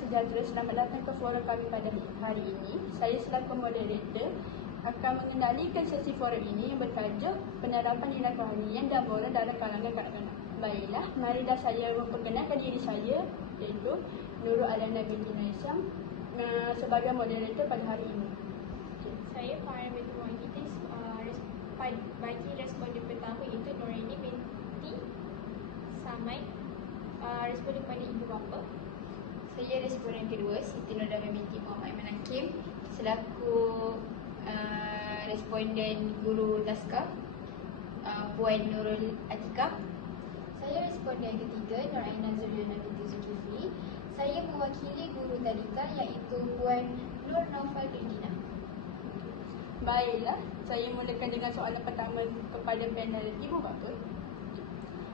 sejahtera, selamat datang ke forum kami pada hari ini. Saya selaku moderator akan mengendalikan sesi forum ini yang bertajuk penerapan nilai kerohanian dan moral dalam kalangan kanak-kanak. Baiklah, marilah saya memperkenalkan diri saya, iaitu Nurul Alana binti Naisam sebagai moderator pada hari ini. Saya Farah binti Muhammad, bagi responden pertama iaitu Noraini binti Samai, responden kepada ibu bapa. Saya responden kedua, Siti Nurdana binti Muhammad Aiman Hakim, selaku responden guru taska, Puan Nurul Atikah. Saya responden ketiga, Nur Aina Zuliana binti Zulkifli. Saya mewakili guru tadika iaitu Puan Nur Naufal Bindina. Baiklah, saya mulakan dengan soalan pertama kepada panel ibu bapa.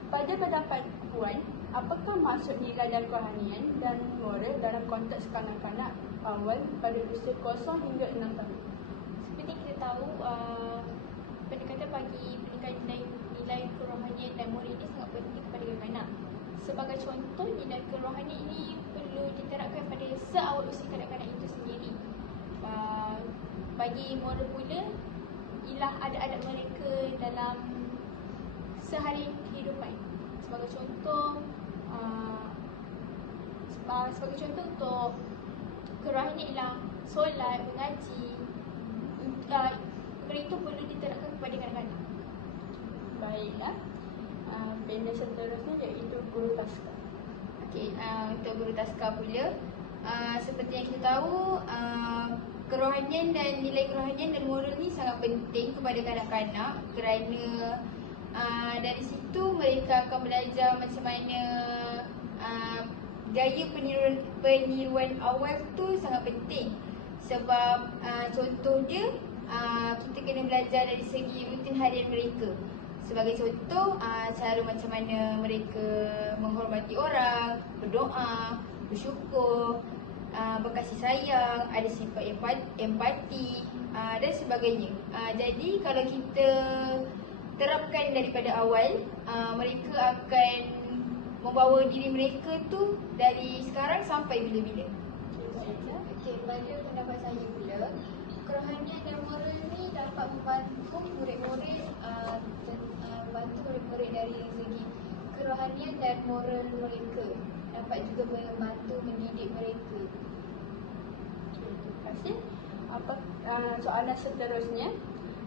Pada pendapat Puan, apakah maksud nilai dan kerohanian dan moral dalam konteks kanak-kanak awal pada usia 0 hingga 6 tahun? Seperti kita tahu, pendekatan bagi pendidikan nilai kerohanian dan moral ini sangat penting kepada kanak-kanak. Sebagai contoh, nilai kerohanian ini perlu diterapkan pada seawal usia kanak-kanak itu sendiri. Bagi moral pula, ialah adab-adab mereka dalam sehari kehidupan. Sebagai contoh, untuk kerohanian ialah solat, mengaji. Benda itu perlu diterapkan kepada kanak-kanak. Baiklah, panel seterusnya iaitu guru taska. Okey, untuk guru taska pula, seperti yang kita tahu, kerohanian dan nilai kerohanian dan moral ni sangat penting kepada kanak-kanak kerana dari situ mereka akan belajar macam mana gaya peniruan awal tu sangat penting. Sebab contoh dia, kita kena belajar dari segi rutin harian mereka. Sebagai contoh, cara macam mana mereka menghormati orang, berdoa, bersyukur, berkasih sayang, ada sifat empati dan sebagainya. Jadi kalau kita terapkan daripada awal, mereka akan membawa diri mereka tu dari sekarang sampai bila-bila. Okey, pada pendapat saya pula, kerohanian dan moral ni dapat membantu murid-murid dari segi kerohanian dan moral mereka. Dapat juga membantu mendidik mereka. Terima kasih. Soalan seterusnya,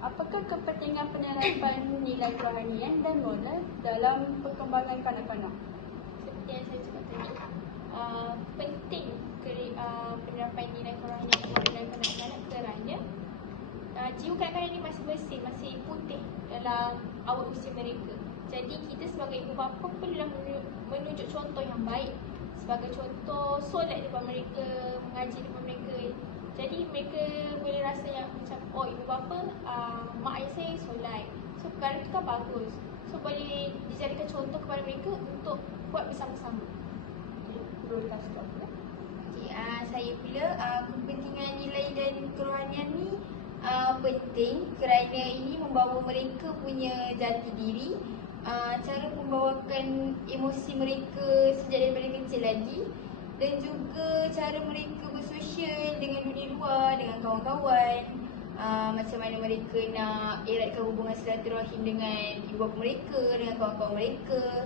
apakah kepentingan penerapan nilai kerohanian dan moral dalam perkembangan kanak-kanak? Seperti yang saya cakap tadi, penting penerapan nilai kerohanian dan moral dalam kanak-kanak kerana jiwa kanak-kanak ini masih bersih, masih putih dalam awal usia mereka. Jadi kita sebagai ibu bapa perlulah menunjuk contoh yang baik. Sebagai contoh, solat depan mereka, mengaji depan mereka. Jadi mereka boleh rasa yang macam, oh ibu bapa, mak ayah saya solat. So perkara itu kan bagus. So boleh dijadikan contoh kepada mereka untuk buat bersama-sama. Guru taska pula. Okey, saya pula, kepentingan nilai dan kerohanian ni penting kerana ini membawa mereka punya jati diri, cara membawakan emosi mereka sejak daripada kecil lagi, dan juga cara mereka bersosial dengan dunia luar, dengan kawan-kawan, macam mana mereka nak eratkan hubungan silaturahim dengan ibu bapa mereka, dengan kawan-kawan mereka.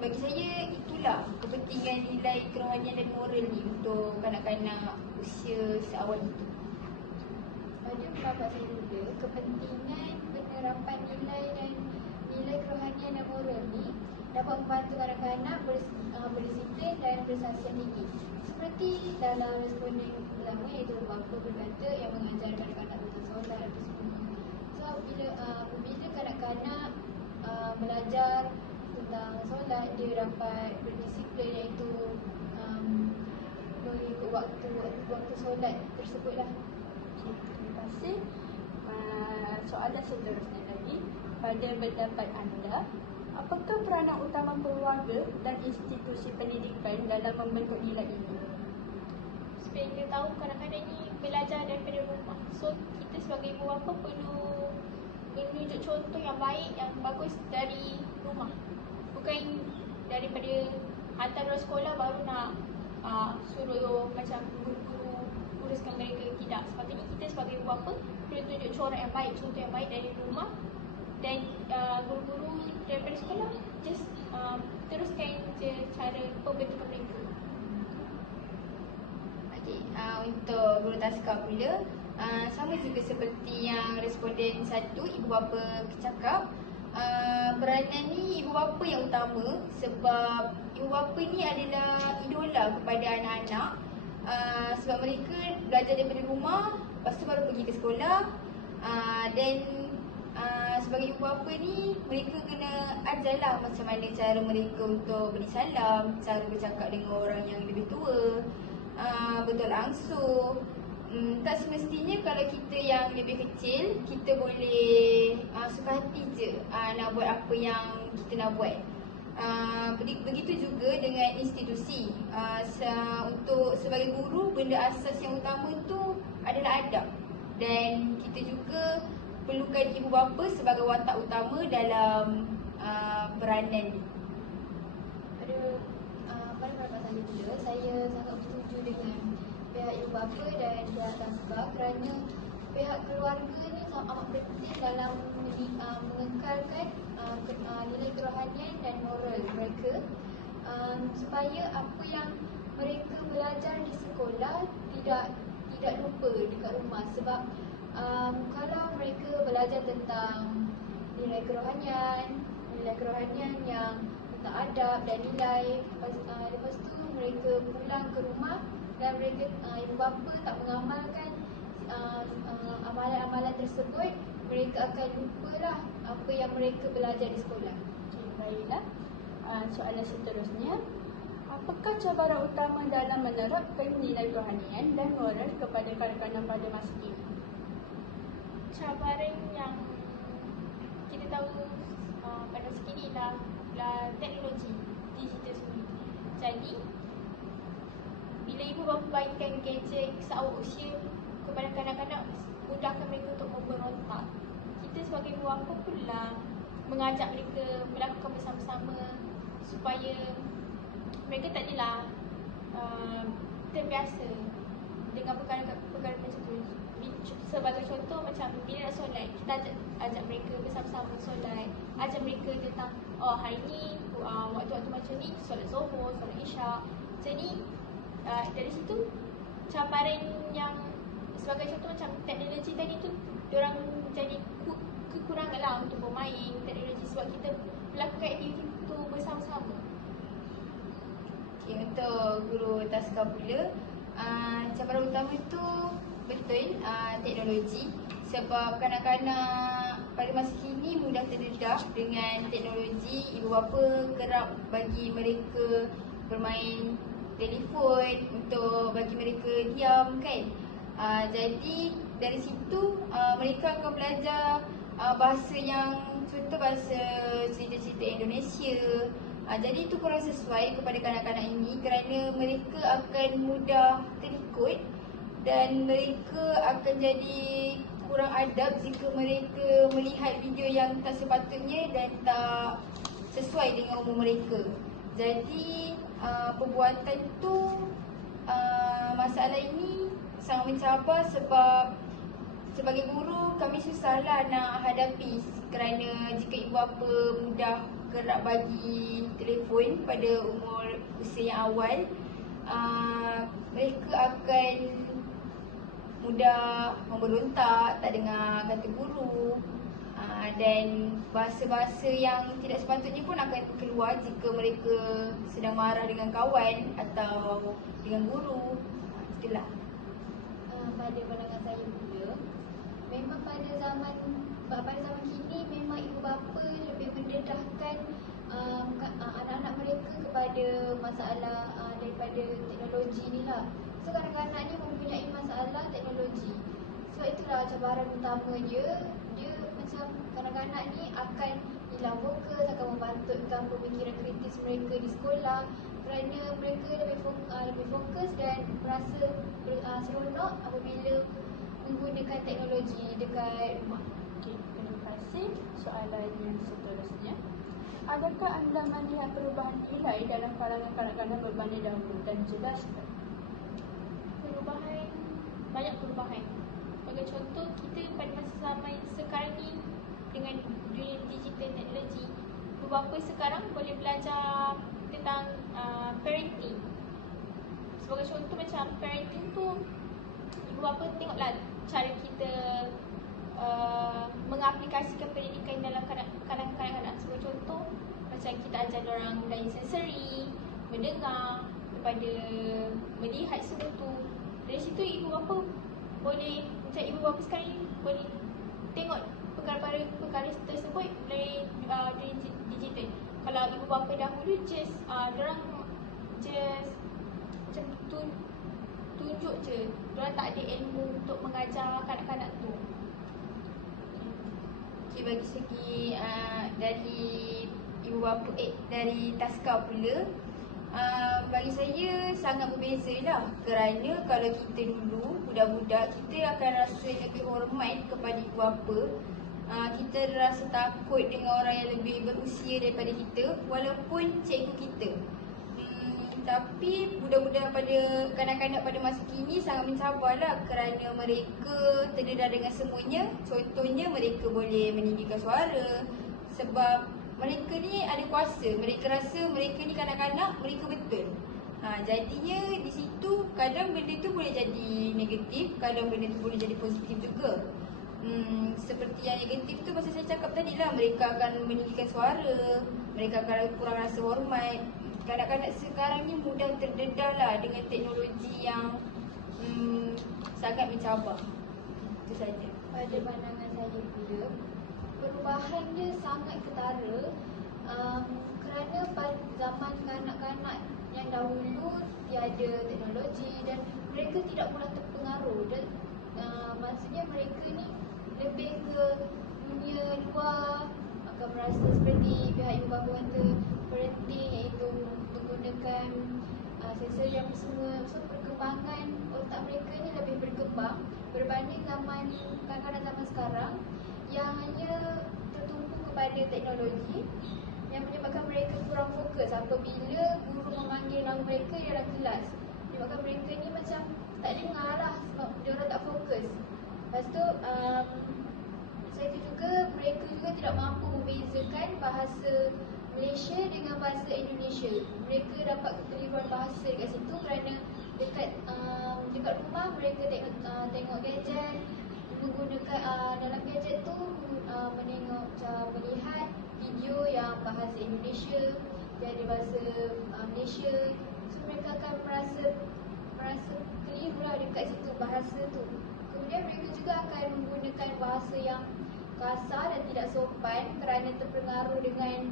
Bagi saya itulah kepentingan nilai kerohanian dan moral ni untuk kanak-kanak usia seawal itu. Pada pendapat saya pula, kepentingan penerapan nilai kerohanian dan moral ni dapat membantu kanak-kanak berdisiplin dan bersasian tinggi. Seperti dalam responden pertama iaitu bapa berkata yang mengajar kanak-kanak tentang solat dan sebagainya. So apabila kanak-kanak belajar tentang solat, dia dapat berdisiplin iaitu mengikut waktu solat tersebutlah. Terima kasih. Soalan seterusnya lagi, pada pendapat anda, apakah peranan utama keluarga dan institusi pendidikan dalam membentuk nilai ini? Seperti kita tahu, kanak-kanak ni belajar daripada rumah. So kita sebagai ibu bapa perlu menunjuk contoh yang baik, yang bagus dari rumah. Bukan daripada hantar ke sekolah baru nak suruh macam guru-guru uruskan mereka. Tidak, sepatutnya kita sebagai ibu bapa perlu tunjuk corak yang baik, contoh yang baik dari rumah. Dan guru-guru daripada sekolah just teruskan je cara pembentukan mereka. Okey, untuk guru taska pula, sama juga seperti yang responden satu, ibu bapa cakap, peranan ni ibu bapa yang utama sebab ibu bapa ni adalah idola kepada anak-anak. Sebab mereka belajar daripada rumah, lepas tu baru pergi ke sekolah. Dan sebagai ibu bapa ni, mereka kena ajarlah macam mana cara mereka untuk beri salam, cara bercakap dengan orang yang lebih tua, betul angsuh. Tak semestinya kalau kita yang lebih kecil, kita boleh suka hati je nak buat apa yang kita nak buat. Begitu juga dengan institusi. Untuk sebagai guru, benda asas yang utama tu adalah adab. Dan kita juga perlukan ibu bapa sebagai watak utama dalam peranan ni. Pada pendapat saya pula, saya sangat bersetuju dengan pihak ibu bapa dan pihak taska kerana pihak keluarga ni amat penting dalam mengekalkan nilai kerohanian dan moral mereka, supaya apa yang mereka belajar di sekolah tidak lupa dekat rumah. Sebab kalau mereka belajar tentang nilai kerohanian yang tentang adab dan nilai, lepas tu mereka pulang ke rumah dan mereka ibu bapa tak mengamalkan amalan-amalan tersebut, mereka akan lupalah apa yang mereka belajar di sekolah. Okay, baiklah. Soalan seterusnya, apakah cabaran utama dalam menerapkan nilai kerohanian dan moral kepada kanak-kanak pada masa kini? Cabaran yang kita tahu pada masa kini lah teknologi digital sendiri. Jadi bila ibu bapa bagikan gadget seawal usia kepada kanak-kanak, mudahkan mereka untuk memberontak. Kita sebagai ibu bapa pula mengajak mereka melakukan bersama-sama supaya mereka tak adalah terbiasa dengan perkara-perkara macam tu. Sebagai contoh, macam bila nak solat, kita ajak mereka bersama-sama solat, ajak mereka tentang hari ni waktu-waktu macam ni solat zuhur, solat isyak. Jadi dari situ cabaran yang sebagai contoh macam teknologi tadi tu, diorang jadi kekurangan lah untuk bermain teknologi sebab kita melakukan aktiviti tu bersama-sama. Okay, untuk guru taska pula, cabaran utama tu betul teknologi. Sebab kanak-kanak pada masa kini mudah terdedah dengan teknologi. Ibu bapa kerap bagi mereka bermain telefon untuk bagi mereka diam kan. Jadi dari situ mereka akan belajar bahasa yang contoh bahasa cerita-cerita Indonesia. Jadi itu kurang sesuai kepada kanak-kanak ini kerana mereka akan mudah terikut dan mereka akan jadi kurang adab jika mereka melihat video yang tak sepatutnya dan tak sesuai dengan umur mereka. Jadi perbuatan tu masalah ini sangat mencabar sebab sebagai guru kami susahlah nak hadapi kerana jika ibu bapa mudah kerap bagi telefon pada umur usia yang awal, mereka akan mudah memberontak, tak dengar kata guru, dan bahasa-bahasa yang tidak sepatutnya pun akan keluar jika mereka sedang marah dengan kawan atau dengan guru. Itulah. Pada pandangan saya pula, memang pada zaman kini memang ibu bapa lebih mendedahkan anak-anak mereka kepada masalah daripada teknologi ni lah. So kanak-kanak ni mempunyai masalah teknologi. Sebab itulah cabaran utama dia macam kanak-kanak ni akan hilang fokus, akan membantutkan pemikiran kritis mereka di sekolah kerana mereka lebih fokus dan merasa seronok apabila menggunakan teknologi dekat rumah. Okay, terima kasih. Soalan yang seterusnya, Adakah anda melihat perubahan nilai dalam kalangan kanak-kanak berbanding dahulu dan jelas tak? Perubahan, banyak perubahan. Sebagai contoh, kita pada masa zaman sekarang ni dengan dunia digital teknologi, ibu bapa sekarang boleh belajar tentang parenting. Sebagai contoh macam parenting tu, ibu bapa tengoklah cara kita mengaplikasikan pendidikan dalam kalangan kanak-kanak. Sebagai contoh, macam kita ajar orang melayu sensori, mendengar, daripada melihat semua tu. Dari situ ibu bapa boleh, macam ibu bapa sekarang ni boleh tengok perkara tersebut melalui dunia digital. Kalau ibu bapa dahulu diorang macam tunjuk je, diorang tak ada ilmu untuk mengajar kanak-kanak tu. Okay, bagi segi dari ibu bapa dari taska pula, bagi saya sangat berbeza lah. Kerana kalau kita dulu budak-budak, kita akan rasa lebih hormat kepada ibu bapa. Kita rasa takut dengan orang yang lebih berusia daripada kita, walaupun cikgu kita. Tapi budak-budak kanak-kanak pada masa kini sangat mencabarlah, kerana mereka terdedah dengan semuanya. Contohnya, mereka boleh meninggikan suara sebab mereka ni ada kuasa. Mereka rasa mereka ni kanak-kanak, mereka betul. Jadinya di situ kadang benda tu boleh jadi negatif, kadang benda tu boleh jadi positif juga. Seperti yang negatif tu pasal saya cakap tadi lah, mereka akan meninggikan suara, mereka akan kurang rasa hormat. Kanak-kanak sekarang ni mudah terdedah lah dengan teknologi yang sangat mencabar. Itu saja. Pada pandangan saya pula, perubahan dia sangat ketara, kerana pada zaman kanak-kanak yang dahulu tiada teknologi dan mereka tidak mudah terpengaruh, dan maksudnya mereka ni lebih ke dunia luar, akan merasa seperti pihak ibu bapa kata parenting, iaitu menggunakan sensori apa semua. So perkembangan otak mereka ni lebih berkembang berbanding zaman kanak-kanak zaman sekarang yang hanya tertumpu kepada teknologi, yang menyebabkan mereka kurang fokus apabila guru memanggil nama mereka dalam kelas. Menyebabkan mereka ni macam tak dengar lah sebab diorang tak fokus. Lepas tu saya juga mereka juga tidak mampu membezakan bahasa Malaysia dengan bahasa Indonesia. Mereka dapat kekeliruan bahasa dekat situ kerana dekat rumah mereka tengok gadget, menggunakan dalam gadget tu melihat video yang bahasa Indonesia, jadi bahasa Malaysia. So mereka akan merasa keliru lah dekat situ bahasa tu. Kemudian mereka juga akan menggunakan bahasa yang kasar dan tidak sopan kerana terpengaruh dengan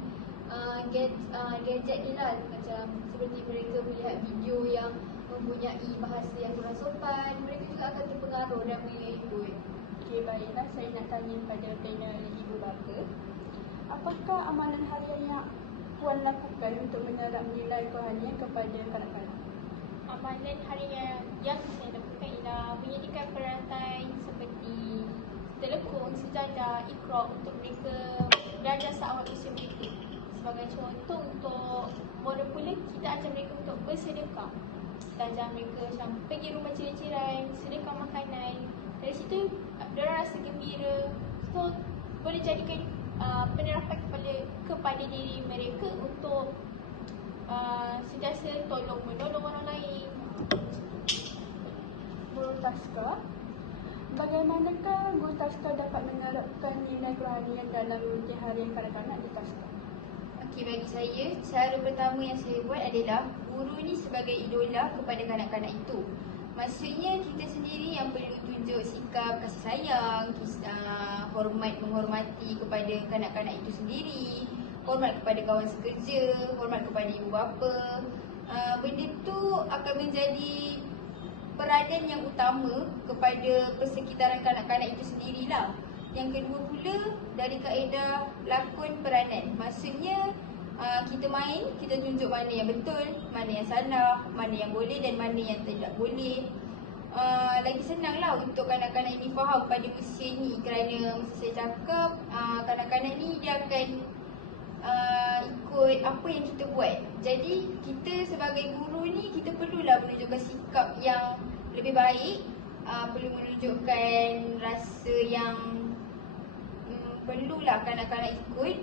gadget ni lah. Macam seperti mereka melihat video yang mempunyai bahasa yang kurang sopan, mereka juga akan terpengaruh dan boleh ikut. Okey, baiklah, saya nak tanya pada panel ibu bapa. Apakah amalan harian yang Puan lakukan untuk menyerap nilai rohaniah kepada kanak-kanak? Amalan harian yang saya lakukan ialah menyediakan perantai seperti telekung, sejadah, iqra untuk mereka belajar seawal usia mereka. Sebagai contoh, untuk mula pula kita ajar mereka untuk bersedekah. Kita ajar mereka macam pergi rumah cirai-cirai, sedekah makanan. Dari situ mereka rasa gembira. So boleh jadikan penerapan kepada diri mereka untuk sentiasa menolong orang lain. Guru Taska, bagaimanakah Guru Taska dapat menerapkan nilai rohaniah dalam rutin harian kanak-kanak di Taska? Okey, bagi saya, cara pertama yang saya buat adalah guru ni sebagai idola kepada kanak-kanak itu. Maksudnya kita sendiri yang perlu tunjuk sikap kasih sayang, menghormati kepada kanak-kanak itu sendiri, hormat kepada kawan sekerja, hormat kepada ibu bapa. Benda tu akan menjadi peranan yang utama kepada persekitaran kanak-kanak itu sendirilah. Yang kedua pula, dari kaedah lakon peranan. Maksudnya kita main, kita tunjuk mana yang betul, mana yang salah, mana yang boleh dan mana yang tidak boleh. Lagi senanglah untuk kanak-kanak ini faham pada usia ni, kerana masa saya cakap kanak-kanak ni dia akan ikut apa yang kita buat. Jadi kita sebagai guru ni kita perlulah menunjukkan sikap yang lebih baik, perlu menunjukkan rasa yang perlulah kanak-kanak ikut,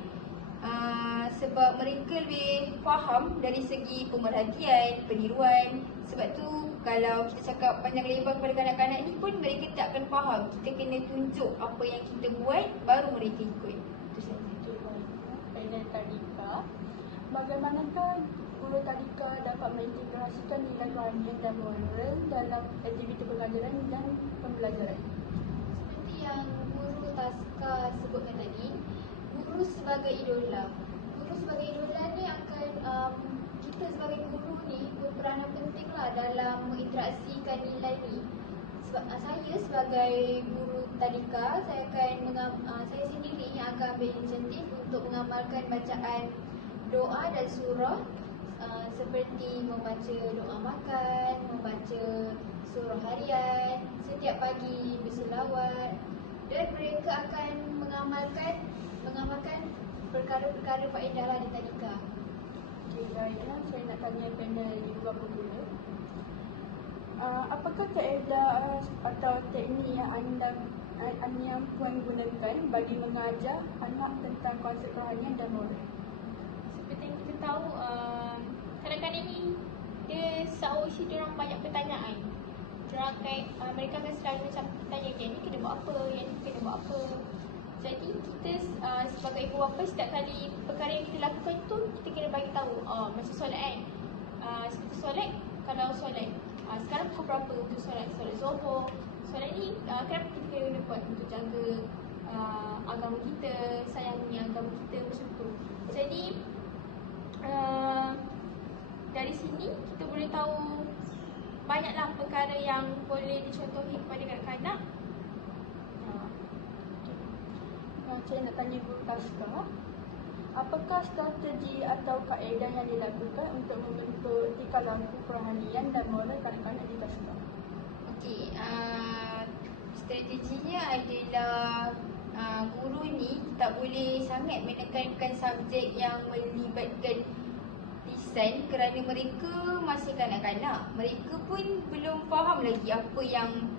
sebab mereka lebih faham dari segi pemerhatian, peniruan. Sebab tu kalau kita cakap panjang lebar kepada kanak-kanak ni pun mereka tak akan faham. Kita kena tunjuk apa yang kita buat baru mereka ikut. Itu saja. Panel tadika, bagaimanakah guru tadika dapat mengintegrasikan nilai kerohanian dan moral dalam aktiviti pengajaran dan pembelajaran? Seperti yang guru Taska sebutkan tadi, guru sebagai idola. Guru sebagai idola ni akan kita sebagai guru ni berperanan penting lah dalam menginteraksikan nilai ni. Sebab saya sebagai guru tadika, saya sendiri yang akan ambil inisiatif untuk mengamalkan bacaan doa dan surah, seperti membaca doa makan, membaca surah harian, setiap pagi berselawat, dan mereka akan mengamalkan perkara-perkara faedah lah di tadika. Okey, baiklah, saya nak tanya panel di luar pula. Apakah kaedah atau teknik yang anda puan gunakan bagi mengajar anak tentang konsep kerohanian dan moral? Seperti yang kita tahu, kanak-kanak ni dia seharusnya diorang banyak pertanyaan. Mereka akan selalu macam tanya, yang ni kena buat apa, yang ni kena buat apa. Jadi kita sebagai ibu bapa, setiap kali perkara yang kita lakukan tu, kita kena bagi tahu. Macam solat kan, seperti solat, kalau solat sekarang pukul berapa untuk solat Zuhur. Solat ni kenapa kita kena buat? Untuk jaga agama kita, sayangi agama kita, macam tu. Jadi dari sini kita boleh tahu banyaklah perkara yang boleh dicontohi kepada kanak-kanak. Saya nak tanya Guru Taska, apakah strategi atau kaedah yang dilakukan untuk membentuk tingkah laku kerohanian dan moral kanak-kanak di Taska? Okey, strateginya adalah guru ni tak boleh sangat menekankan subjek yang melibatkan lisan kerana mereka masih kanak-kanak. Mereka pun belum faham lagi apa yang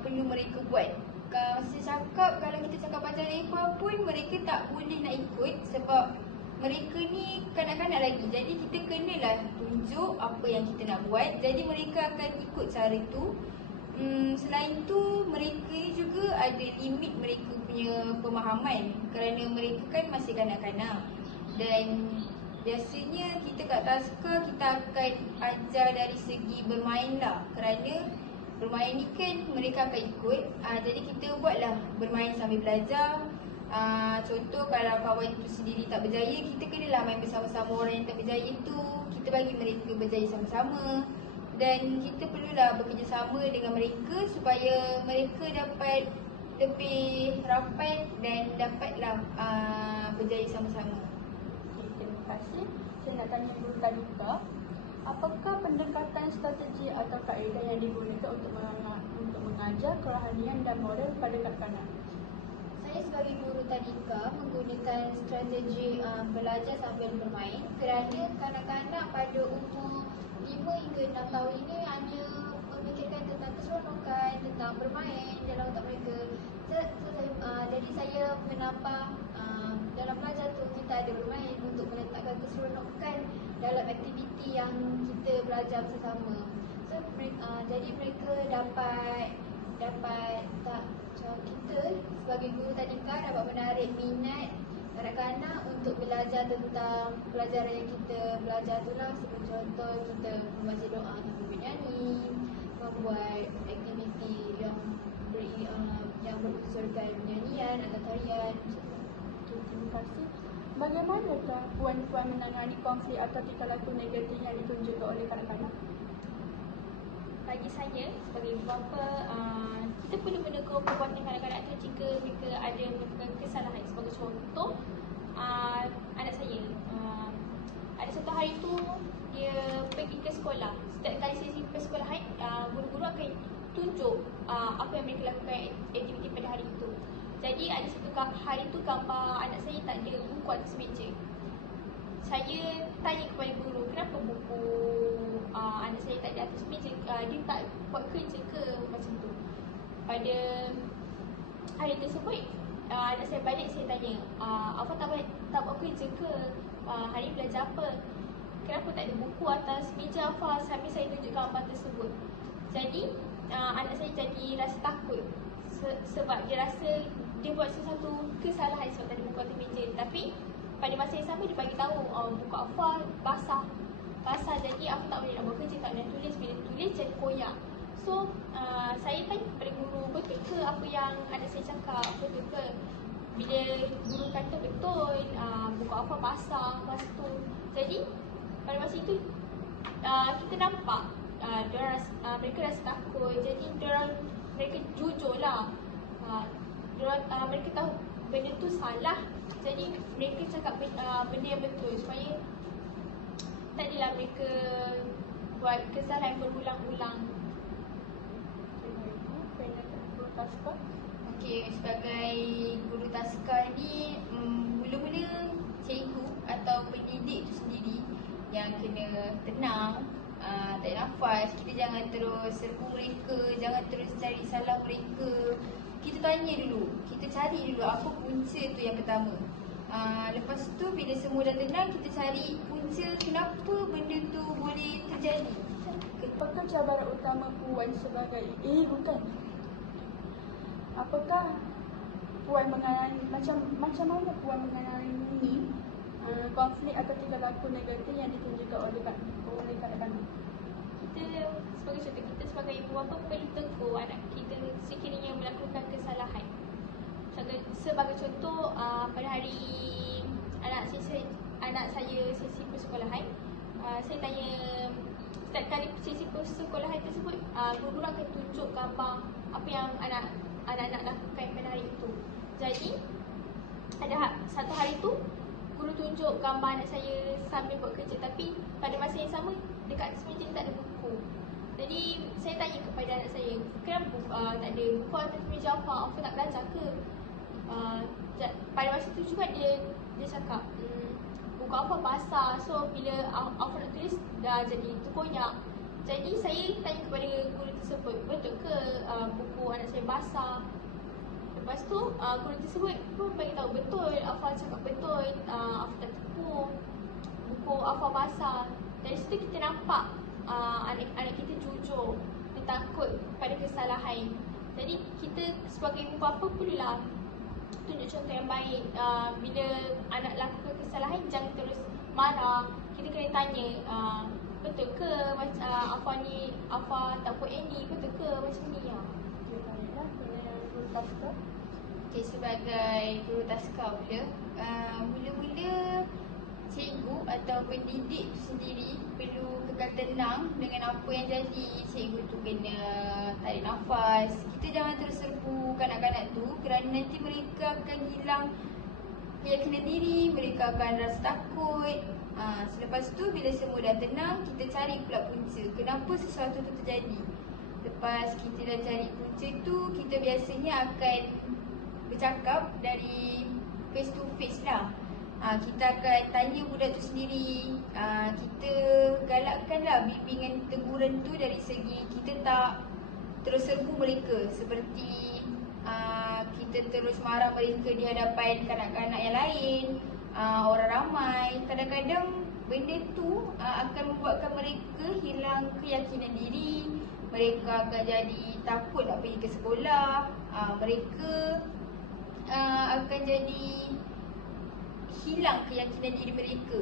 perlu mereka buat. Masa cakap, kalau kita cakap panjang lebar pun mereka tak boleh nak ikut sebab mereka ni kanak-kanak lagi. Jadi kita kenalah tunjuk apa yang kita nak buat. Jadi mereka akan ikut cara tu. Selain tu, mereka ni juga ada limit mereka punya pemahaman kerana mereka kan masih kanak-kanak. Dan biasanya kita kat Taska kita akan ajar dari segi bermain lah, kerana bermain ni kan mereka akan ikut. Jadi kita buatlah bermain sambil belajar. Contoh kalau kawan tu sendiri tak berjaya, kita kenalah main bersama-sama orang yang tak berjaya tu. Kita bagi mereka berjaya sama-sama. Dan kita perlulah bekerjasama dengan mereka supaya mereka dapat lebih rapat dan dapatlah berjaya sama-sama. Okay, terima kasih. Saya nak tanya Guru Tadika, apakah pendekatan strategi atau kaedah yang digunakan untuk mengajar kerohanian dan moral pada kanak-kanak? Saya sebagai guru tadika menggunakan strategi belajar sambil bermain kerana kanak-kanak pada umur 5 hingga 6 tahun ini hanya memikirkan tentang keseronokan, tentang bermain dalam otak mereka. Jadi saya menambah dalam belajar tu kita ada bermain untuk meletakkan keseronokan dalam aktiviti yang kita belajar bersama. Jadi mereka dapat kita sebagai guru tadika dapat menarik minat kanak-kanak untuk belajar tentang pelajaran yang kita belajar tu lah. Seperti contoh kita membaca doa sambil bernyanyi, membuat aktiviti yang berunsurkan nyanyian atau tarian. Okay, terima kasih. Bagaimanakah puan-puan menangani konflik atau tingkah laku negatif yang ditunjukkan oleh kanak-kanak? Bagi saya sebagai ibu bapa, kita perlu menegur perbuatan kanak-kanak tu jika mereka ada melakukan kesalahan. Sebagai contoh, anak saya ada satu hari tu dia pergi ke sekolah. Setiap kali sesi persekolahan, guru-guru akan tunjuk apa yang mereka lakukan aktiviti pada hari itu. Jadi ada satu hari tu gambar anak saya tak ada buku atas meja. Saya tanya kepada guru, kenapa buku anak saya tak ada atas meja? Dia tak buat kerja ke macam tu? Pada hari tersebut, anak saya balik, saya tanya, Afa tak buat kerja ke? Hari ni belajar apa? Kenapa tak ada buku atas meja Afa? Sambil saya tunjuk gambar tersebut. Jadi anak saya jadi rasa takut sebab dia rasa dia buat sesuatu kesalahan sebab tak ada buku atas meja. Tapi pada masa yang sama dia bagi tahu buku Afa basah, jadi Afa tak boleh nak buat kerja, tak boleh tulis, bila tulis jadi koyak. So saya tanya kepada guru, betul ke apa yang anak saya cakap, betul ke? Bila guru kata betul, buku Afa basah masa tu. Jadi pada masa itu kita nampak mereka rasa takut. Jadi mereka jujur lah. Mereka tahu benda tu salah, jadi mereka cakap benda yang betul supaya tak adalah mereka buat kesalahan berulang-ulang. Okey, sebagai guru taska ni, mula-mula cikgu atau pendidik tu sendiri yang kena tenang, tak nafas. Kita jangan terus serbu mereka, jangan terus cari salah mereka. Kita tanya dulu, kita cari dulu apa punca tu yang pertama. Lepas tu bila semua dah tenang, kita cari punca kenapa benda tu boleh terjadi. Apakah cabaran utama Puan sebagai apakah Puan mengalami macam mana Puan mengalami konflik atau tingkah laku negatif yang ditunjukkan oleh kanak-kanak? Kita sebagai contoh, kita sebagai ibu bapa perlu tegur anak kita sekiranya melakukan kesalahan. Sebagai contoh, pada hari anak saya sesi persekolahan, saya tanya, setiap kali sesi persekolahan tersebut, guru akan tunjuk gambar apa yang anak-anak lakukan pada hari itu. Jadi ada satu hari tu guru tunjuk gambar anak saya sambil buat kerja, tapi pada masa yang sama dekat atas meja tak ada buku. Jadi saya tanya kepada anak saya, kenapa tak ada buku atas meja Afa tak belajar ke? Pada masa tu juga dia cakap, buku Afa basah, so bila Afa nak tulis dah jadi terkoyak. Jadi saya tanya kepada guru tersebut, betul ke buku anak saya basah? Lepas tu guru tersebut pun bagi tahu betul, Afa cakap betul, Afa tak tipu, buku Afa basah. Dari situ kita nampak anak kita jujur, dia takut pada kesalahan. Jadi kita sebagai ibu bapa perlulah tunjuk contoh yang baik. Bila anak lakukan kesalahan, jangan terus marah. Kita kena tanya, betul ke Afa tak buat ni, betul ke macam ni ya? Okay, sebagai guru taska pula, mula-mula cikgu atau pendidik tu sendiri perlu kekal tenang dengan apa yang jadi. Cikgu tu kena tarik nafas. Kita jangan terus serbu kanak-kanak tu kerana nanti mereka akan hilang keyakinan diri, mereka akan rasa takut. Selepas tu bila semua dah tenang, kita cari pula punca kenapa sesuatu tu terjadi. Lepas kita dah cari punca tu, kita biasanya akan bercakap dari face to face lah. Kita akan tanya budak tu sendiri, kita galakkanlah bimbingan teguran tu dari segi kita tak terus serbu mereka seperti kita terus marah mereka di hadapan kanak-kanak yang lain, orang ramai. Kadang-kadang benda tu akan membuatkan mereka hilang keyakinan diri, mereka akan jadi takut nak pergi ke sekolah, mereka akan jadi hilang keyakinan diri mereka.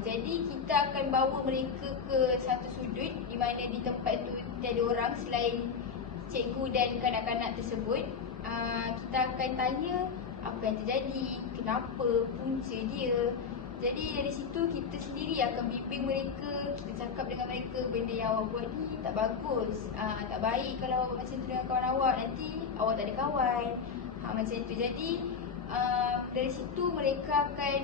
Jadi kita akan bawa mereka ke satu sudut di mana di tempat tu tiada orang selain cikgu dan kanak-kanak tersebut. Kita akan tanya apa yang terjadi, kenapa, punca dia. Jadi dari situ kita sendiri akan bimbing mereka. Kita cakap dengan mereka, benda yang awak buat ni tak bagus, tak baik kalau awak buat macam tu dengan kawan awak, nanti awak tak ada kawan. Macam tu. Jadi dari situ mereka akan,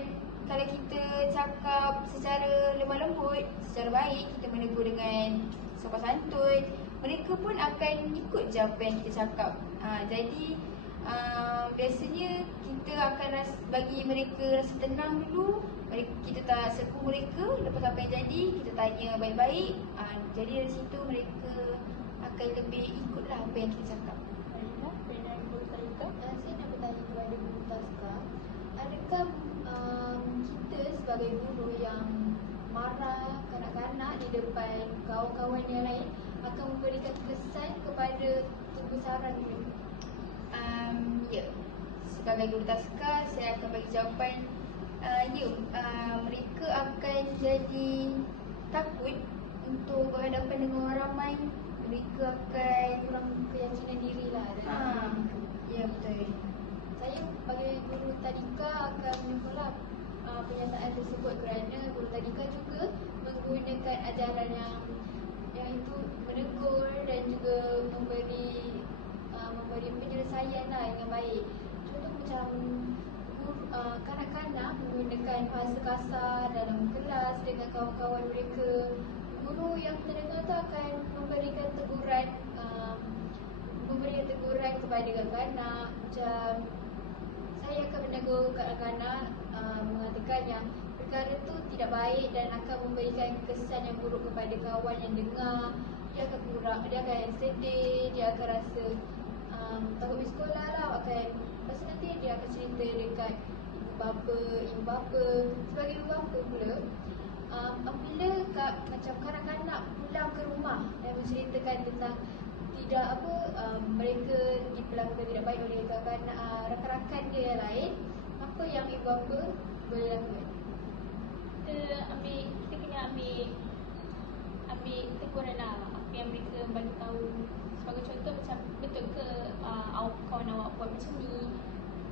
kalau kita cakap secara lemah lembut, secara baik, kita menegur dengan sopan santun, mereka pun akan ikut je apa yang kita cakap. Jadi biasanya kita akan bagi mereka rasa tenang dulu. Kita tak seku mereka, lepas apa yang jadi kita tanya baik-baik. Jadi dari situ mereka akan lebih ikutlah apa yang kita cakap. Baiklah, dengan Guru Tadika. Saya nak bertanya kepada Guru Taska, adakah kita sebagai guru yang marah kanak-kanak di depan kawan-kawan yang lain akan memberikan kesan kepada kebesaran mereka? Ya, sebagai Guru Taska saya akan bagi jawapan mereka akan jadi takut untuk berhadapan dengan orang ramai. Mereka akan Kurang keyakinan diri lah. ya betul. Saya sebagai Guru Tadika akan menyokonglah pernyataan tersebut kerana Guru Tadika juga menggunakan ajaran yang itu menegur dan juga memberi penyelesaian lah dengan baik. Contoh macam kanak-kanak menggunakan bahasa kasar dalam kelas dengan kawan-kawan mereka. Guru yang terdengar tu akan memberikan teguran kepada kanak-kanak. Macam saya akan menegur kanak-kanak mengatakan yang perkara tu tidak baik dan akan memberikan kesan yang buruk kepada kawan yang dengar. Dia akan sedih, dia akan rasa takut pergi sekolah lah. Lepas nanti dia akan cerita dekat ibu bapa. Sebagai ibu bapa pula, apabila macam kanak-kanak pulang ke rumah dan menceritakan tentang mereka diperlakukan tidak baik oleh rakan-rakan dia yang lain, apa yang ibu bapa boleh lakukan? Kita kena ambil teguran lah apa yang mereka bagi tahu. Sebagai contoh macam, betul ke kawan awak buat macam ni?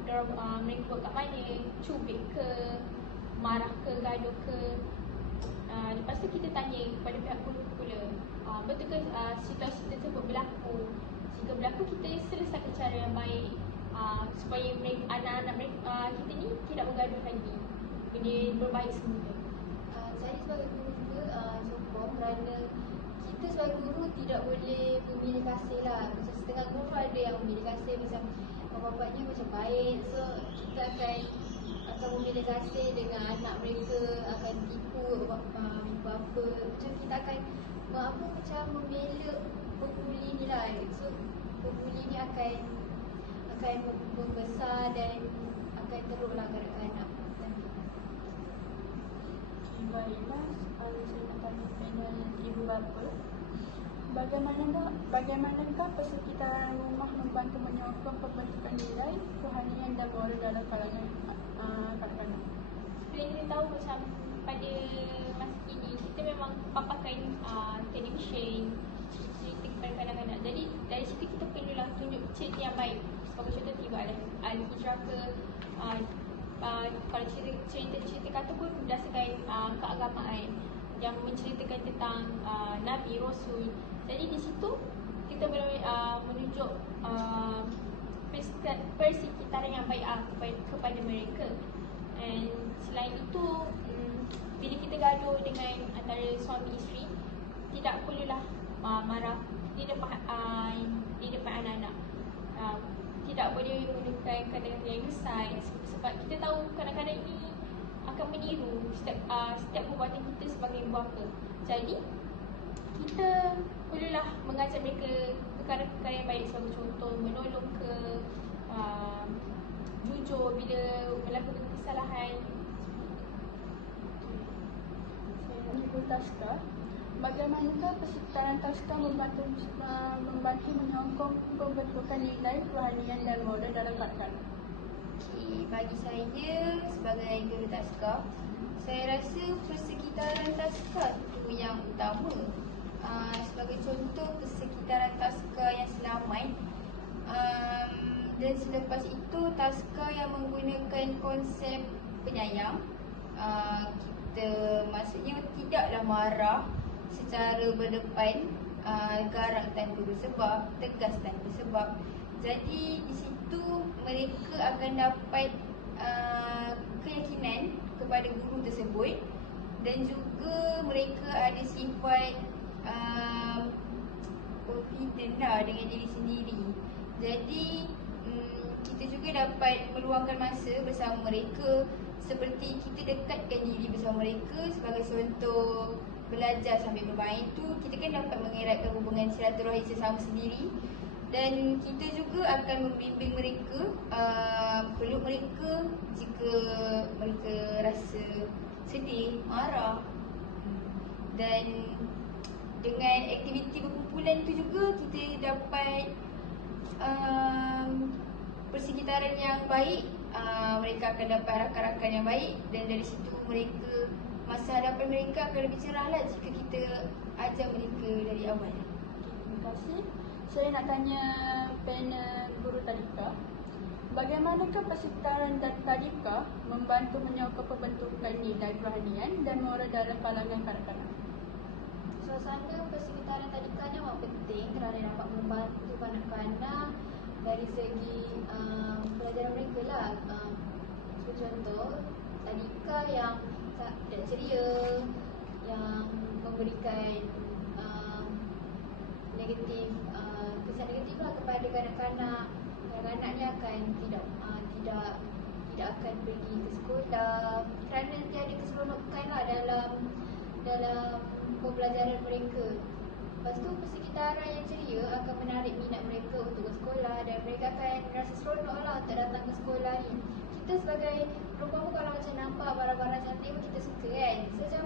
Mereka buat kat mana? Cubit ke? Marah ke? Gaduh ke? Lepas tu kita tanya kepada pihak guru pula, betul ke situasi tersebut berlaku? Jika berlaku, kita selesaikan cara yang baik supaya anak-anak kita ni tidak bergaduh lagi. Benda berbaik semua. Saya sebagai guru juga sokong kerana kita sebagai guru tidak boleh memilih kasih lah. Macam setengah guru ada yang memilih kasih, macam bapaknya macam baik, so kita akan memilih kasih dengan anak mereka, akan tipu ibu bapa. Macam kita akan macam membela pembuli ni lah. So pembuli ni akan membesar dan akan teruklah kanak-kanak. Baiklah, saya nak tanya panel ibu bapa. Bagaimanakah persekitaran rumah membantu menyokong pembentukan nilai, kerohanian dan moral dalam kalangan kanak-kanak? Seperti yang kita tahu, macam pada masa kini kita memang paparkan televisyen, cerita kepada kanak-kanak. Jadi dari situ kita perlulah tunjuk cerita yang baik. Sebagai contoh, tiba Al-Hijrah ke, kalau cerita kata pun berdasarkan keagamaan yang menceritakan tentang Nabi, Rasul. Jadi di situ kita boleh menunjuk persekitaran yang baik kepada mereka. And selain itu, bila kita gaduh dengan antara suami isteri, tidak perlulah marah di depan anak-anak. Tidak boleh menggunakan kata-kata yang besar, sebab kita tahu kanak-kanak ini akan meniru setiap perbuatan kita sebagai ibu bapa. Jadi kita perlulah mengajar mereka perkara-perkara yang baik. Sebagai contoh, menolong ke, jujur bila melakukan kesalahan. Saya nak Ibu Taska. Bagaimanakah persekitaran Taska membantu menyokong pembentukan nilai, kerohanian dan moral dalam kanak-kanak? Bagi saya sebagai Guru Taska, saya rasa persekitaran Taska itu yang utama. Sebagai contoh, persekitaran Taska yang selamat, dan selepas itu Taska yang menggunakan konsep penyayang. Kita maksudnya tidaklah marah secara berdepan, garang tanpa bersebab, tegas tanpa sebab. Jadi di situ mereka akan dapat keyakinan kepada guru tersebut, dan juga mereka ada sifat confident lah dengan diri sendiri. Jadi kita juga dapat meluangkan masa bersama mereka, seperti kita dekatkan diri bersama mereka. Sebagai contoh, belajar sambil bermain tu, kita kan dapat mengeratkan hubungan silaturahim sesama sendiri. Dan kita juga akan membimbing mereka, peluk mereka jika mereka rasa sedih, marah. Dan dengan aktiviti berkumpulan tu juga kita dapat persekitaran yang baik. Mereka akan dapat rakan-rakan yang baik, dan dari situ mereka, masa hadapan mereka akan lebih cerah lah jika kita ajar mereka dari awal. Terima kasih. Saya nak tanya panel guru tadika. Bagaimanakah persekitaran dan tadika membantu menyokong pembentukan nilai kerohanian dan moral dalam kalangan kanak-kanak? Suasana persekitaran tadika ni amat penting kerana dapat membantu kanak-kanak dari segi pelajaran mereka lah. Contoh, tadika yang tidak ceria, yang memberikan kesan negatif lah kepada kanak-kanak. Kanak-kanak ni akan tidak akan pergi ke sekolah kerana nanti ada keseronokan lah dalam pembelajaran mereka. Lepas tu, persekitaran yang ceria akan menarik minat mereka untuk bersekolah, dan mereka akan rasa seronok lah untuk datang ke sekolah ni. Kita sebagai perempuan pun kalau macam nampak barang-barang cantik pun kita suka kan. So macam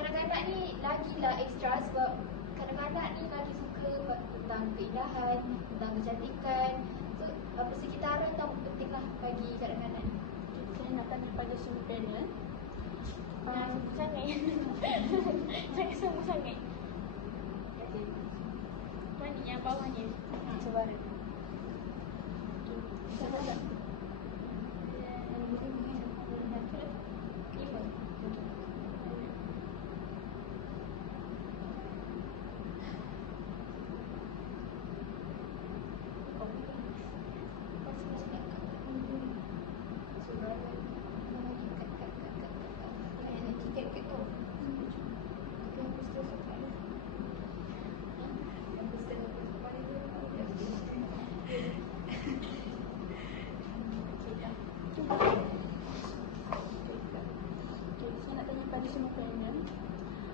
kanak-kanak ni lagilah ekstra, sebab kanak-kanak ni lagi suka tentang keindahan, tentang kecantikan. So persekitaran tu penting lah bagi kanak-kanak ni. Saya nak tanya pada semua panel. Sangat. Jangan sama sangat. Mana yang bawahnya? Cabaran. Siapa-siapa?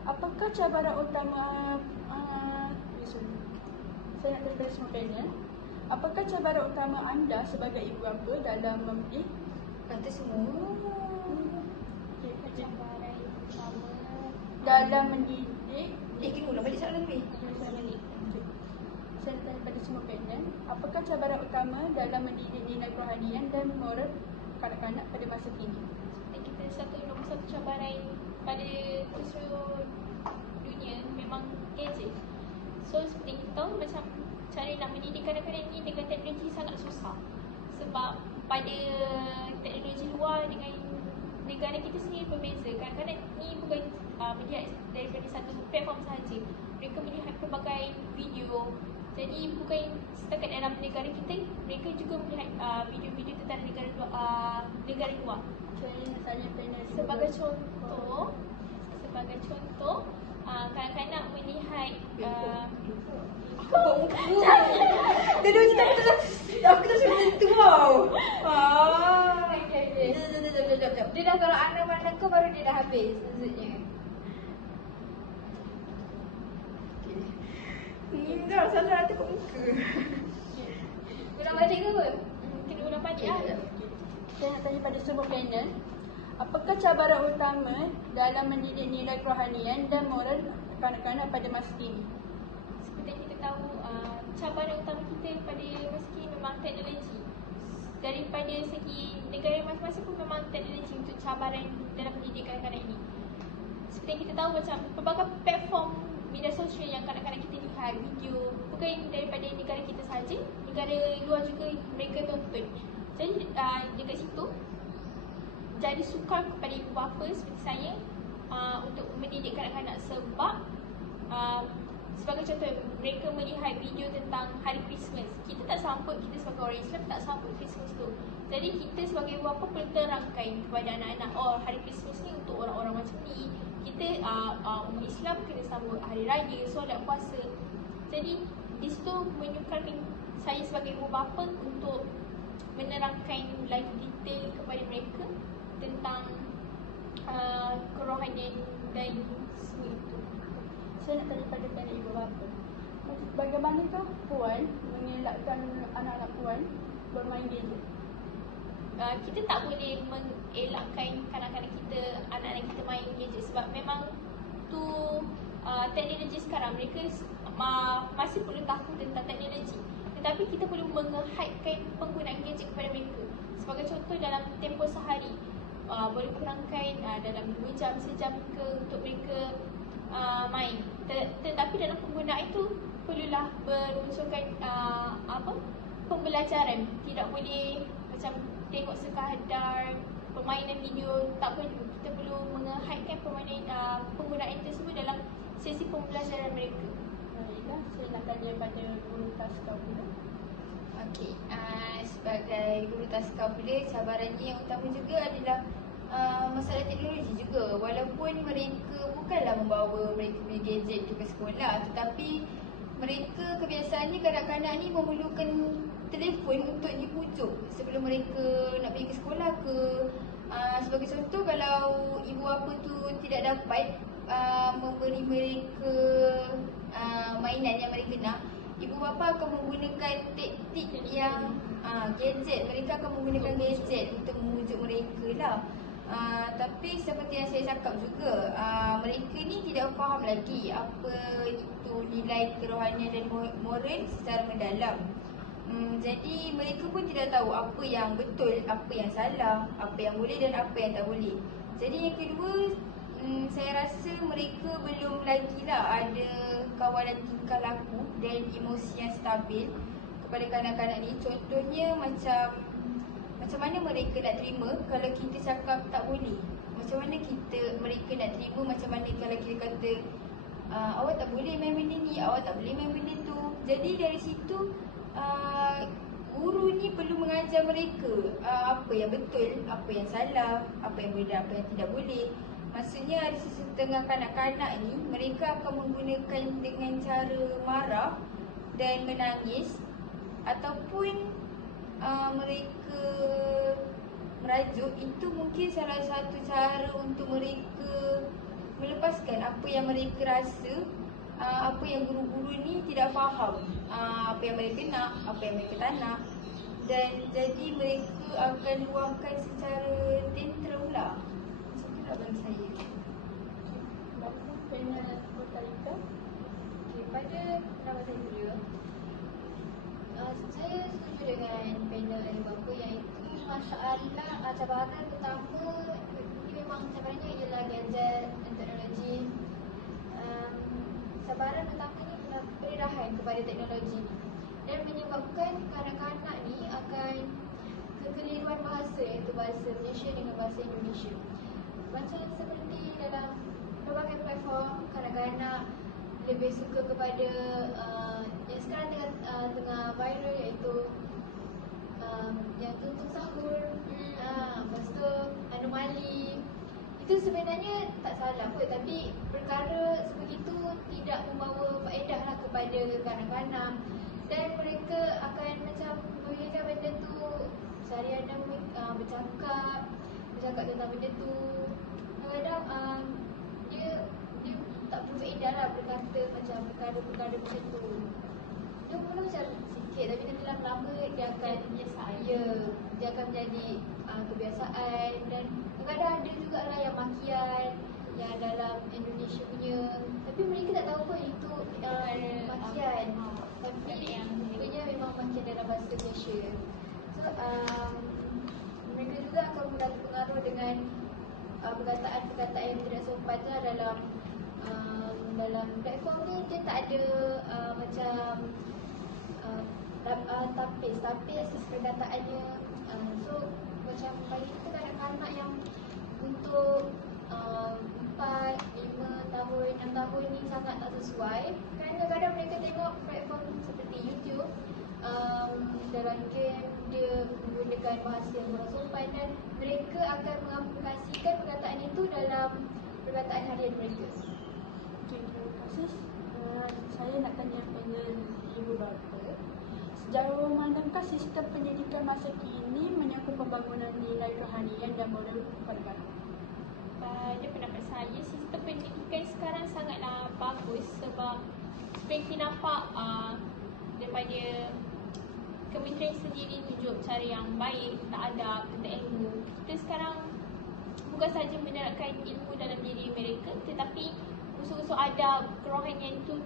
Apakah cabaran utama saya nak tanya pada semua panel. Apakah cabaran utama anda sebagai ibu bapa dalam mendidik? Kata semua. Cabaran utama Dalam mendidik. Kena ulang balik soalan ni. Saya nak tanya pada semua panel. Apakah cabaran utama dalam mendidik nilai kerohanian dan moral kanak-kanak pada masa kini? kita nombor satu cabaran pada seluruh dunia memang gadget. So seperti kita tahu, macam cara nak mendidik kanak-kanak ni dengan teknologi sangat susah. Sebab pada teknologi luar dengan negara kita sendiri berbeza. Kanak-kanak ni bukan melihat daripada satu platform sahaja. Mereka melihat pelbagai video. Jadi bukan setakat dalam negara kita, mereka juga melihat video-video tentang negara luar. Saya nak tanya panel Sebagai contoh, kanak-kanak melihat Dia macam aku tak suka tentu tau. Sekejap. Dia dah kalau anda pandang kau baru dia dah habis maksudnya. Dah salah nanti kau muka. Ulang balik ke apa? kena ulang balik lah. Saya nak tanya pada semua panel. Apakah cabaran utama dalam mendidik nilai kerohanian dan moral kanak-kanak pada masa kini? Seperti yang kita tahu, cabaran utama kita pada masa kini memang teknologi. Daripada segi negara masing-masing pun memang teknologi untuk cabaran dalam pendidik kanak-kanak ini. Seperti yang kita tahu, macam pelbagai platform media sosial yang kanak-kanak kita lihat video, bukan daripada negara kita saja, negara luar juga mereka tonton. Jadi dekat situ jadi sukar kepada ibu bapa seperti saya untuk mendidik kanak-kanak, sebab sebagai contoh, mereka melihat video tentang hari Christmas. Kita tak sambut, kita sebagai orang Islam tak sambut Christmas tu. Jadi kita sebagai ibu bapa perlu terangkan kepada anak-anak, oh hari Christmas ni untuk orang-orang macam ni. Kita umat Islam kena sambut hari raya, solat, puasa. Jadi di situ menyukarkan saya sebagai ibu bapa untuk menerangkan lagi detail kepada mereka tentang kerohanian dan semua itu. Saya nak tanya pada pihak ibu bapa. Bagaimanakah Puan mengelakkan anak-anak Puan bermain gadget? Kita tak boleh mengelakkan kanak-kanak kita, anak-anak kita main gadget sebab memang tu teknologi sekarang. Mereka masih perlu tahu tentang teknologi. Tetapi kita perlu menghadkan penggunaan gadget kepada mereka. Sebagai contoh, dalam tempoh sehari boleh kurangkan dalam 2 jam, sejam ke untuk mereka main. Tetapi dalam penggunaan itu perlulah berunsurkan pembelajaran. Tidak boleh macam tengok sekadar permainan video, tak perlu. Kita perlu menghadkan penggunaan tersebut dalam sesi pembelajaran mereka. Baiklah, saya nak tanya pada guru taska pula. Okey, sebagai guru taska pula, cabarannya yang utama juga adalah masalah teknologi juga. Walaupun mereka bukanlah membawa mereka punya gadget tu ke sekolah, tetapi mereka kebiasaannya kanak-kanak ni memerlukan telefon untuk dipujuk sebelum mereka nak pergi ke sekolah ke. Sebagai contoh, kalau ibu bapa tu tidak dapat memberi mereka mainan yang mereka nak, ibu bapa akan menggunakan taktik yang gadget. Mereka akan menggunakan gadget untuk memujuk mereka lah. Tapi seperti yang saya cakap juga, mereka ni tidak faham lagi apa itu nilai kerohanian dan moral secara mendalam. Jadi mereka pun tidak tahu apa yang betul, apa yang salah, apa yang boleh dan apa yang tak boleh. Jadi yang kedua, saya rasa mereka belum lagi lah ada kawalan tingkah laku dan emosi yang stabil kepada kanak-kanak ni. Contohnya macam mana mereka nak terima kalau kita cakap tak boleh? Macam mana mereka nak terima macam mana kalau kita kata awak tak boleh main benda ni, awak tak boleh main benda tu. Jadi dari situ guru ni perlu mengajar mereka apa yang betul, apa yang salah, apa yang boleh dan apa yang tidak boleh. Maksudnya ada setengah kanak-kanak ni mereka akan menggunakan dengan cara marah dan menangis, ataupun mereka merajuk. Itu mungkin salah satu cara untuk mereka melepaskan apa yang mereka rasa, apa yang guru-guru ni tidak faham, apa yang mereka nak, apa yang mereka tak nak. Dan jadi mereka akan luahkan secara tantrum lah. Macam tu lah bagi saya. Baiklah, panel bertalika. Okay, pada pendapat saya dulu, saya setuju dengan panel bapa, iaitu masalah cabaran pertama ini memang cabarannya ialah gadget dan teknologi. Cabaran pertamanya ialah pendarahan kepada teknologi dan menyebabkan kanak-kanak ni akan kekeliruan bahasa, iaitu bahasa Malaysia dengan bahasa Indonesia. Macam seperti dalam berbagai platform, kanak-kanak lebih suka kepada yang sekarang tengah viral, iaitu yang tutup sahur, lepas tu anomali. Itu sebenarnya tak salah pun, tapi perkara seperti itu tidak membawa faedah lah kepada kanak-kanak. Dan mereka akan macam mengingat benda tu seharian, bercakap tentang benda tu. Kadang-kadang dia tak berfaedah lah berkata macam perkara-perkara macam tu. Dia mula macam sikit, tapi nanti lama-lama dia akan dia akan menjadi kebiasaan. Dan kadang-kadang ada jugalah yang makian yang dalam Indonesia punya, tapi mereka tak tahu pun itu makian. Tapi rupanya memang makian dalam bahasa Malaysia. So mereka juga akan mudah terpengaruh dengan perkataan-perkataan yang tidak sopan lah dalam platform ni. Dia tak ada tapis perkataannya. So macam bagi kita kanak-kanak yang untuk 4, 5 tahun, 6 tahun ni sangat tak sesuai. Kadang-kadang mereka tengok platform seperti YouTube, dalam game dia menggunakan bahasa yang kurang sopan dan mereka akan mengaplikasikan perkataan itu dalam perkataan harian mereka. Okey, terima kasih. Saya nak tanya panel ibu bapa. Sejauh manakah sistem pendidikan masa kini menyokong pembangunan nilai rohanian dan moral kepada kanak? Pada pendapat saya, sistem pendidikan sekarang sangatlah bagus sebab seperti kita nampak daripada kementerian sendiri tunjuk cara yang baik, tak ada tentang ilmu. Kita sekarang bukan sahaja menerapkan ilmu dalam diri mereka, tetapi unsur-unsur adab, kerohanian itu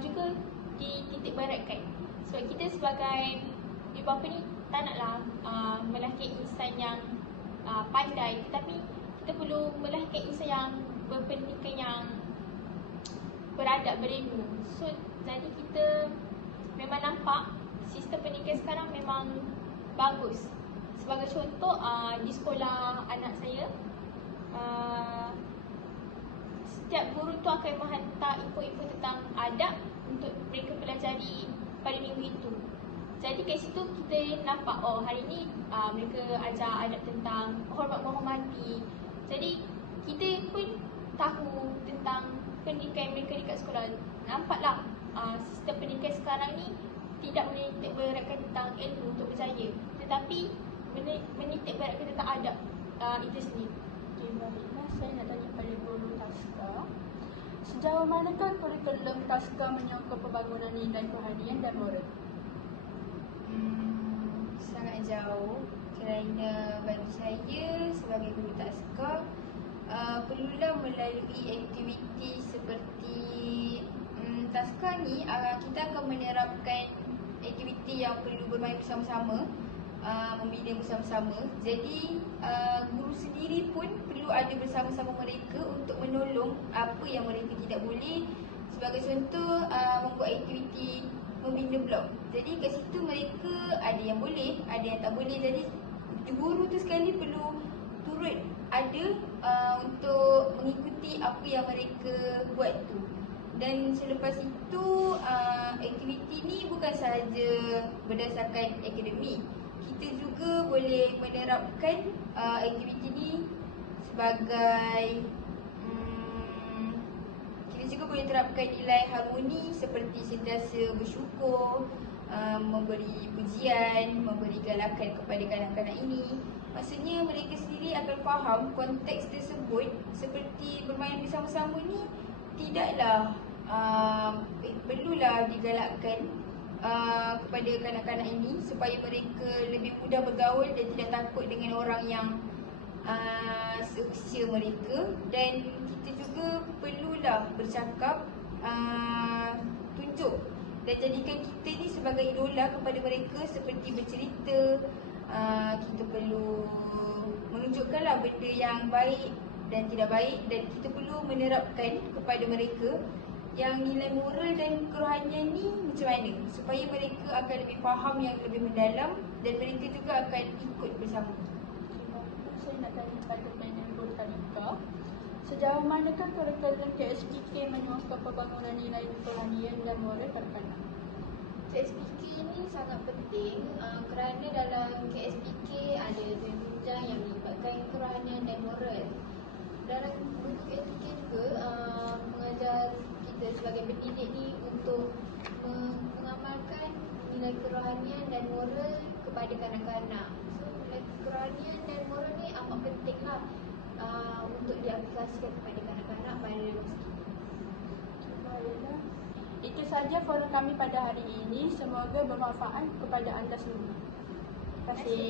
juga dititik beratkan. Sebab kita sebagai ibu bapa ni tak naklah melahirkan insan yang pandai, tetapi kita perlu melahirkan insan yang berpendidikan, yang beradab, berilmu. So jadi kita memang nampak sistem pendidikan sekarang memang bagus. Sebagai contoh, di sekolah anak saya, setiap guru tu akan menghantar info-info tentang adab untuk mereka pelajari pada minggu itu. Jadi kat situ kita nampak, oh hari ni mereka ajar adab tentang hormat menghormati. Jadi kita pun tahu tentang pendidikan mereka dekat sekolah. Nampaklah sistem pendidikan sekarang ni tidak menitik beratkan tentang ilmu untuk berjaya, tetapi menitik beratkan tentang adab itu sendiri. Okey, baiklah. Saya nak tanya pada guru taska. Sejauh manakah kurikulum taska menyokong pembangunan nilai rohanian dan moral? Sangat jauh, kerana bagi saya sebagai guru taska perlulah melalui aktiviti seperti taska ni kita akan menerapkan aktiviti yang perlu bermain bersama-sama, membina bersama-sama. Jadi guru sendiri pun perlu ada bersama-sama mereka untuk menolong apa yang mereka tidak boleh. Sebagai contoh, membuat aktiviti membina blog. Jadi kat situ mereka ada yang boleh, ada yang tak boleh. Jadi guru tu sekali perlu turut ada untuk mengikuti apa yang mereka buat tu. Dan selepas itu aktiviti ni bukan sahaja berdasarkan akademik. Kita juga boleh menerapkan aktiviti ni sebagai kita juga boleh terapkan nilai harmoni seperti sentiasa bersyukur, memberi pujian, memberi galakan kepada kanak-kanak ini. Maksudnya mereka sendiri akan faham konteks tersebut, seperti bermain bersama-sama ni tidaklah perlulah digalakkan kepada kanak-kanak ini supaya mereka lebih mudah bergaul dan tidak takut dengan orang yang seusia mereka. Dan kita juga perlulah bercakap, tunjuk dan jadikan kita ni sebagai idola kepada mereka, seperti bercerita. Kita perlu menunjukkanlah benda yang baik dan tidak baik, dan kita perlu menerapkan kepada mereka yang nilai moral dan kerohanian ni macam mana, supaya mereka akan lebih faham yang lebih mendalam dan mereka juga akan ikut bersama. Saya nak tanya pada panel guru tadika. Sejauh manakah kurikulum KSPK menyokong pembangunan nilai kerohanian dan moral pada kanak? KSPK ini sangat penting kerana dalam KSPK ada jenjang yang melibatkan kerohanian dan moral. Dalam buku KSPK juga mengajar kita sebagai pendidik ni untuk mengamalkan nilai kerohanian dan moral kepada kanak-kanak. So nilai kerohanian dan moral ni amat pentinglah untuk diaplikasikan kepada kanak-kanak pada masa kini. Baiklah. Itu saja forum kami pada hari ini. Semoga bermanfaat kepada anda semua. Terima kasih.